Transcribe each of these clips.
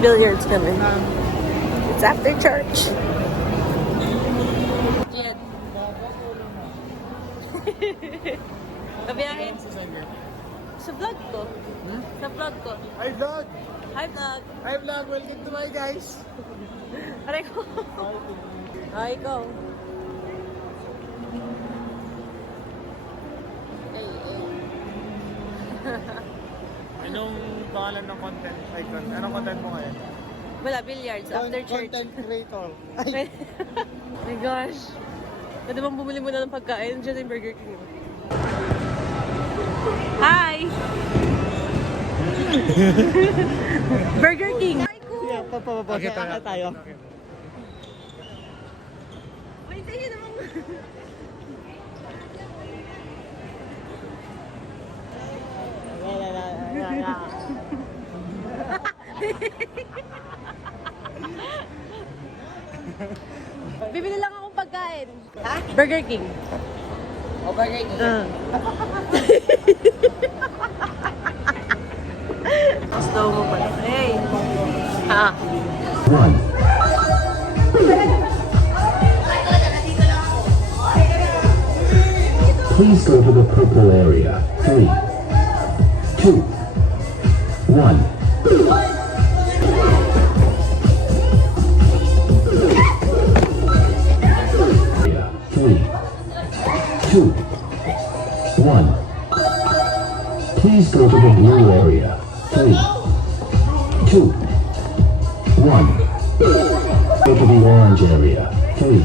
Billiards kami. It's after church. Jet. Kabiyahin. Sa vlog ko. Sa vlog ko. Hi vlog! Hi vlog. Hi vlog! Welcome to my guys! Aray ko. Ay ko. Anong pangalan ng content icon? Anong content mo ngayon? Wala, billiards after church. Content creator. Oh my gosh. Pwede bang bumili muna ng pagkain? Diyan yung Burger King. Hi! Burger King! Yeah, papababa tayo. Wait, ayun naman. Bibili lang akong pagkain. Ha? Burger King. O Burger King. Slow mo pala. Hey! Ha? One. Please go to the purple area. 3, 2, 1. Area. 3, 2, 1. Please go to the blue area. 3, 2, 1. Go to the orange area. 3,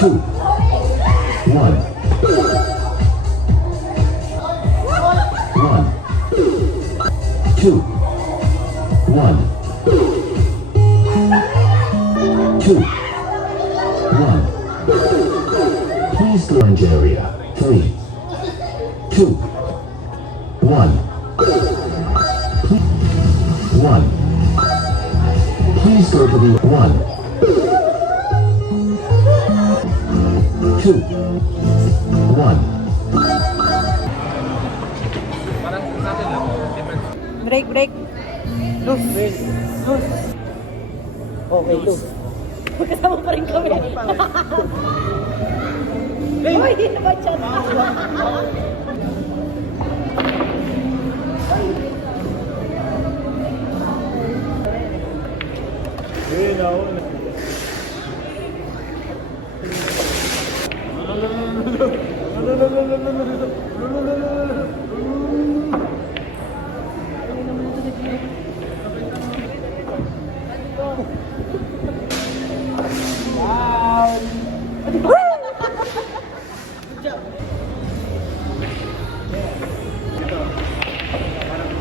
2, 1. 1, 2, 1, 2, 1. Please go orange area. 3, 2, 1. 1. Please go to the 1, 2, 1. Break, break. Okay, two. Magkasama pa rin kami. Uy, hindi na ba chat?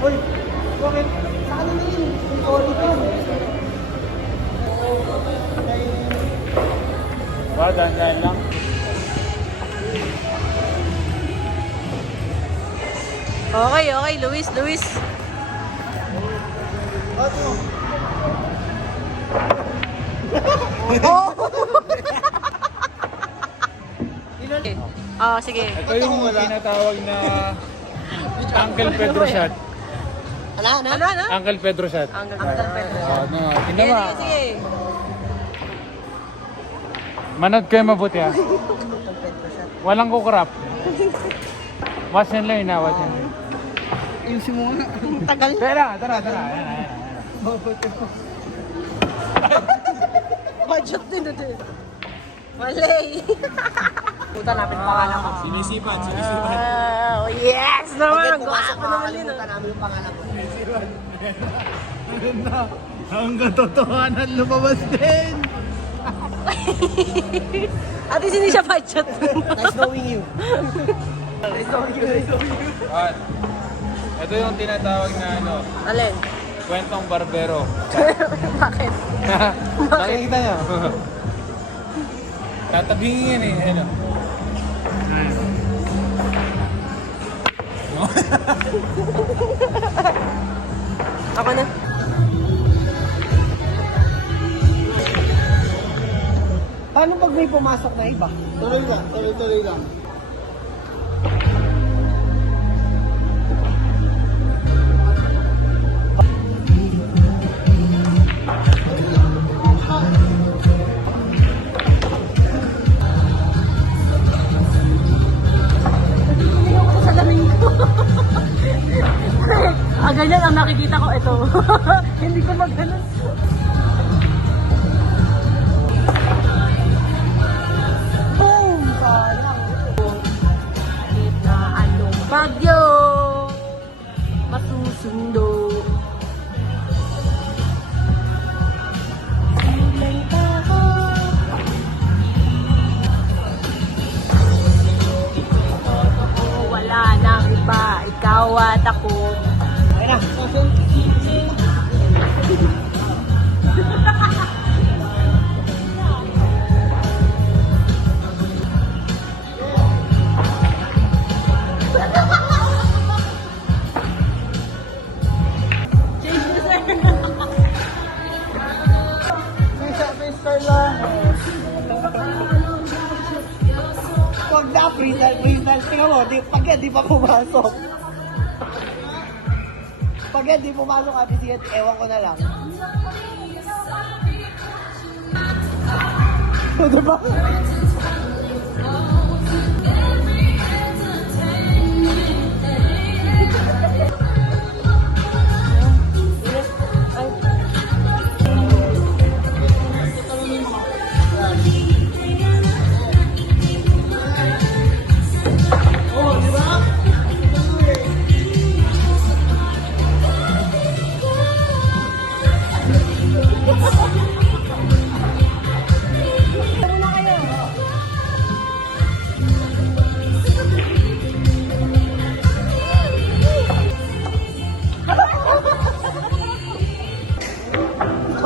Uy! Bakit? Saan na yun? Ikaw dito. Dahan-dahan lang. Okay, okay. Luis, Luis. Oh, sige. Ito yung tinatawag na Uncle Pedro shot. Ano? Uncle Pedro shot. Uncle Pedro. Ano, Sige, tinama. sige. Manood kayo mabuti ha. Walang kukurap. Watch and learn na, watch and learn. Ayusin mo nga. Tagal. Tara. Ayan. Budget din ito. Mali. Puta, napit pangalan ko. Sinisipat. Oh, yes naman. Pumasok Gwapo naman yun. makakalimutan namin yung pangalan ko. Ang katotohanan lumabas din. At least hindi siya budget. Nice knowing you. Ito yung tinatawag na ano, Alin? kwentong barbero. Bakit? Nakikita niyo? Tatabingin eh. Ano? Ako na. Paano pag may pumasok na iba? Tuloy lang. nakikita ko ito. Hindi ko maghanap. Boom! Sayang. Na anong bagyo masusundo. Sila'y taho. Totoo, wala nang iba, ikaw at ako. Ayun na. Mr. Lawrence. Huwag na, freestyle. Tingnan mo, pag yan, di pa pumasok. Pag yan, di pumasok, Ate Siet, ewan ko na lang. O, diba?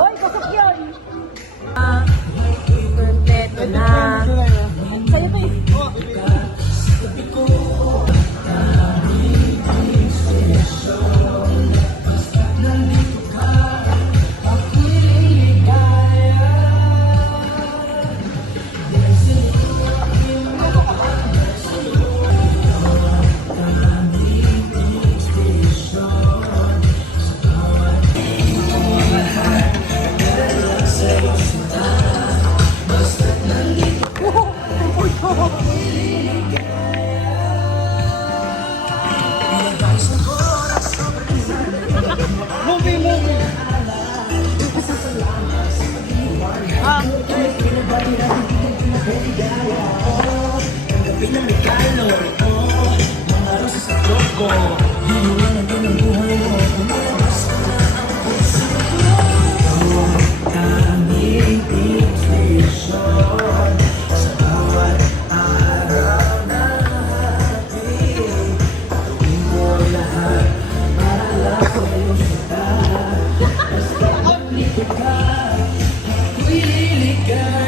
Hoy, pasok yun! Kompleto na. Sa'yo to eh. Movie. Liligaya